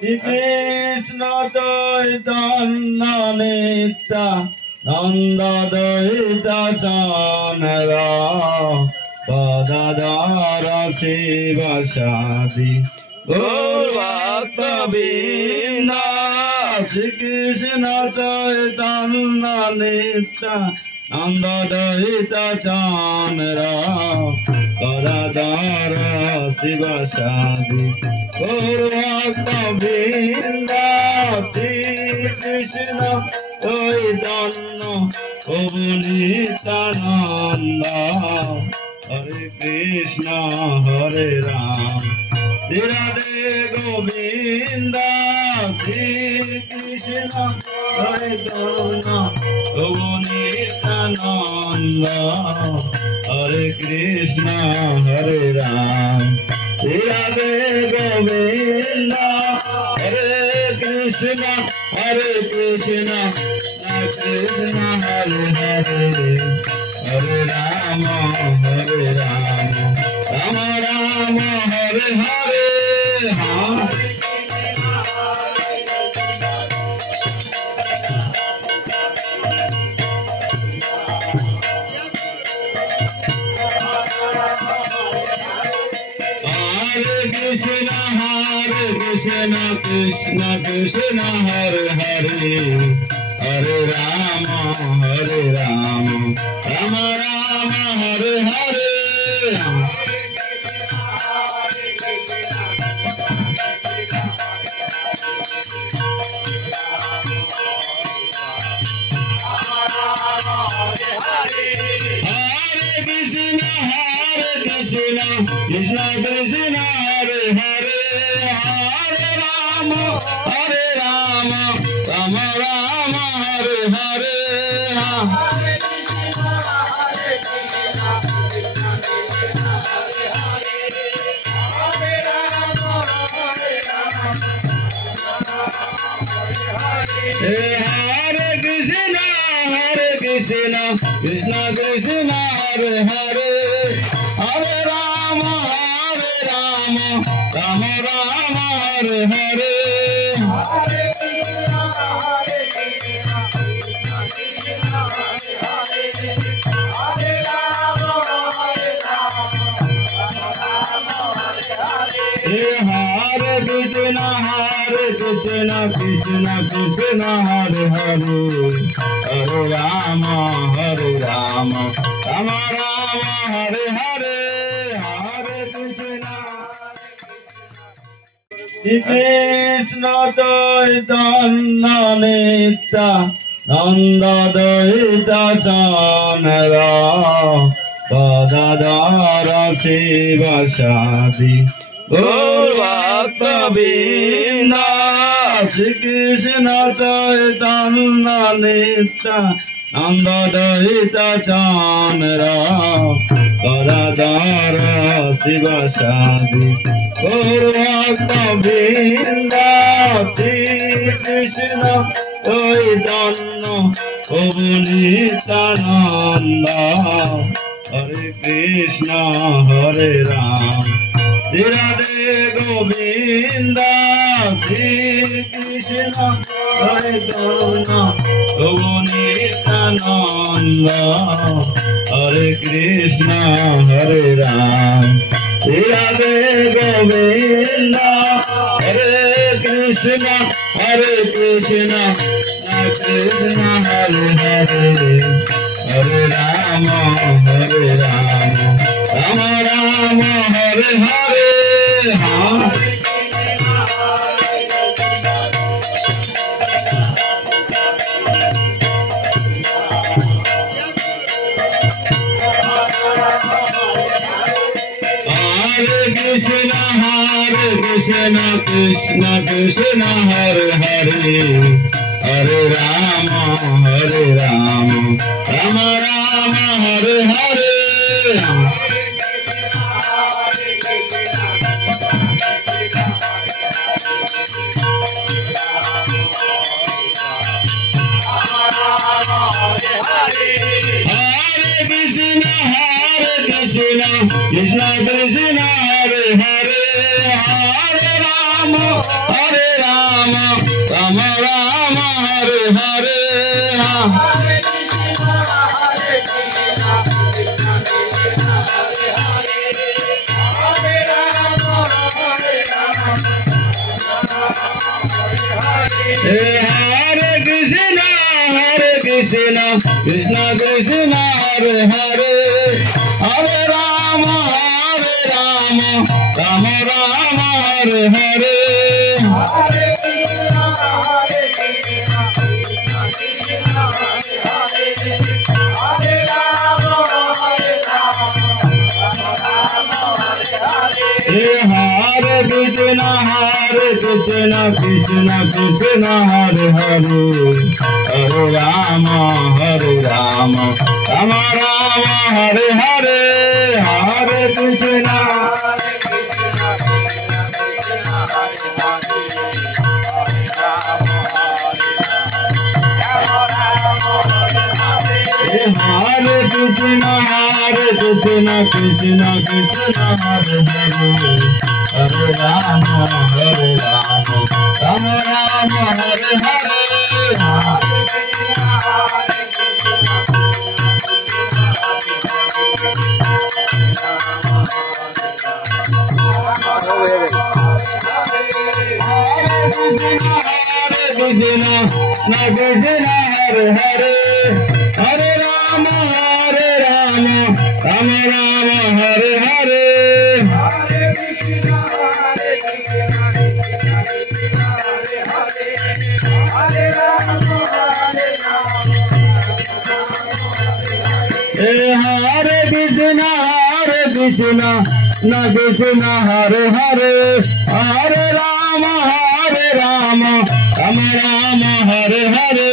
Krishna Chaitanya Nanda Daita Chanara Padadara Shiva Shadi Gaurvata Binda Shri Krishna Chaitanya Nanda Daita Chanara Padadara Shiva Shadi Gaurvata Binda Shri Krishna Chaitanya Prabhu Nityananda Hare Krishna Hare Ram Radhe Govinda Shri Krishna Chaitanya Prabhu Nityananda Hare Krishna Hare Ram Radhe Govinda Hare Krishna Krishna Hare Hare Hare Rama Hare Rama Rama Rama Hare Hare Krishna Krishna Krishna Hare Hare Hare Rama Hare Rama Rama Rama Hare Hare Krishna Krishna Krishna Hare Hare Hare Rama Hare Rama Rama Rama Hare Hare Hare Krishna Krishna Krishna Hare Hare Hare Rama Rama Rama Hare Hare Hare Krishna Krishna Krishna Hare Hare Hare Rama Rama Rama Hare Hare Hare Krishna Krishna Chaitanya Nanda Daita Chanara Padadara Shiva Shadi Gaurvata Binda Shri Krishna Chaitanya Nanda Daita Chanara Padadara Shiva Shadi Gaurvata Binda Shri Krishna Chaitanya Prabhu Nityananda Hare Krishna Hare Ram Radhe Govinda Shri Krishna Chaitanya Prabhu Nityananda Hare Krishna Hare Ram Radhe Govinda Hare Krishna Krishna Hare Hare Hare Rama Rama Rama Hare Hare Krishna Krishna Krishna Hare Hare Hare Rama Rama Rama Hare Hare Krishna Krishna Hare Hare Hare Rama Hare Rama, Rama Rama, Hare Hare. Hare Krishna, Krishna Krishna, Hare Hare, Hare Rama, Rama Rama, Hare Hare. Hare Krishna, Krishna Krishna, Hare Hare, Hare Rama, Rama Rama, Hare Hare, Hare Krishna. Hare Krishna, Krishna Krishna, Hare Hare, Hare Rama, Rama Rama, Hare Hare. Krishna, Krishna, Hare Hare, Hare Rama, Rama Rama, Hare Hare. Hare Krishna, Krishna Hare Hare, Hare Rama, Rama Rama, Hare Hare. Hare Krishna, Krishna Hare Hare, Hare Rama, Rama Rama, Hare Hare.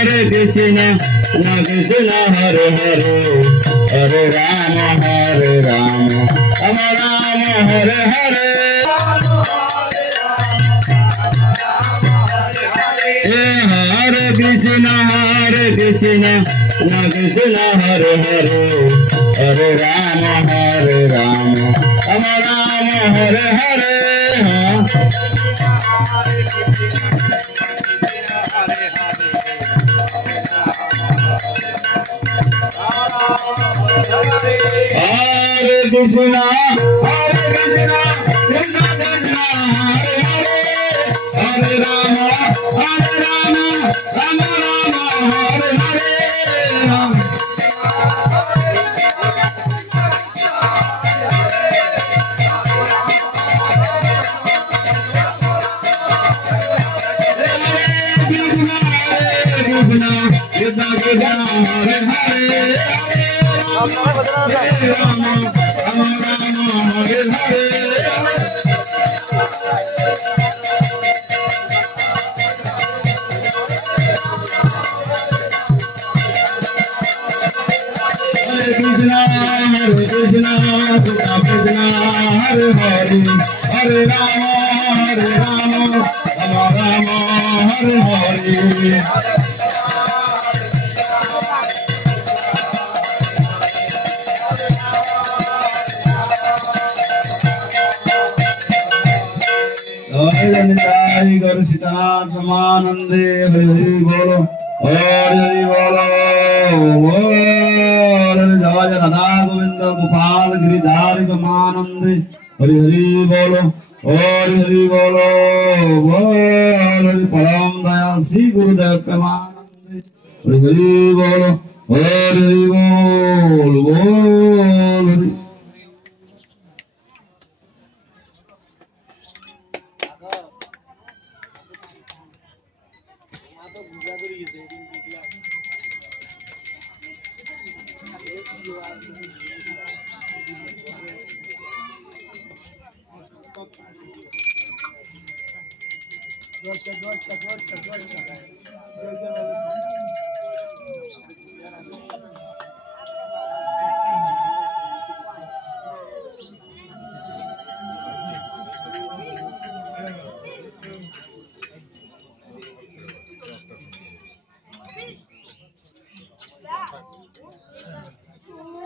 Hare Krishna, Krishna Hare Hare, Hare Rama, Rama Rama, Hare Hare. Hare Krishna, Krishna Krishna, Hare Hare, Hare Rama, Rama Rama, Hare Hare. Krishna Krishna, Hare Hare, Rama Hare Hare. Krishna, Krishna Hare Hare, Hare Rama, Rama Rama, Hare Hare. जय गुरु सीतानाथ ब्रह्मानंदे, हरि हरि बोलो, हरि बोलो, हरि जय राधा गोविंद गोपाल गिरिधारी ब्रह्मानंदे, हरि हरि बोलो, हरि बोलो, हरि परम दया श्री गुरुदेव ब्रह्मानंदे, हरि हरि बोलो, हरि बोल।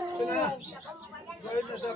Sila. Gawin na sa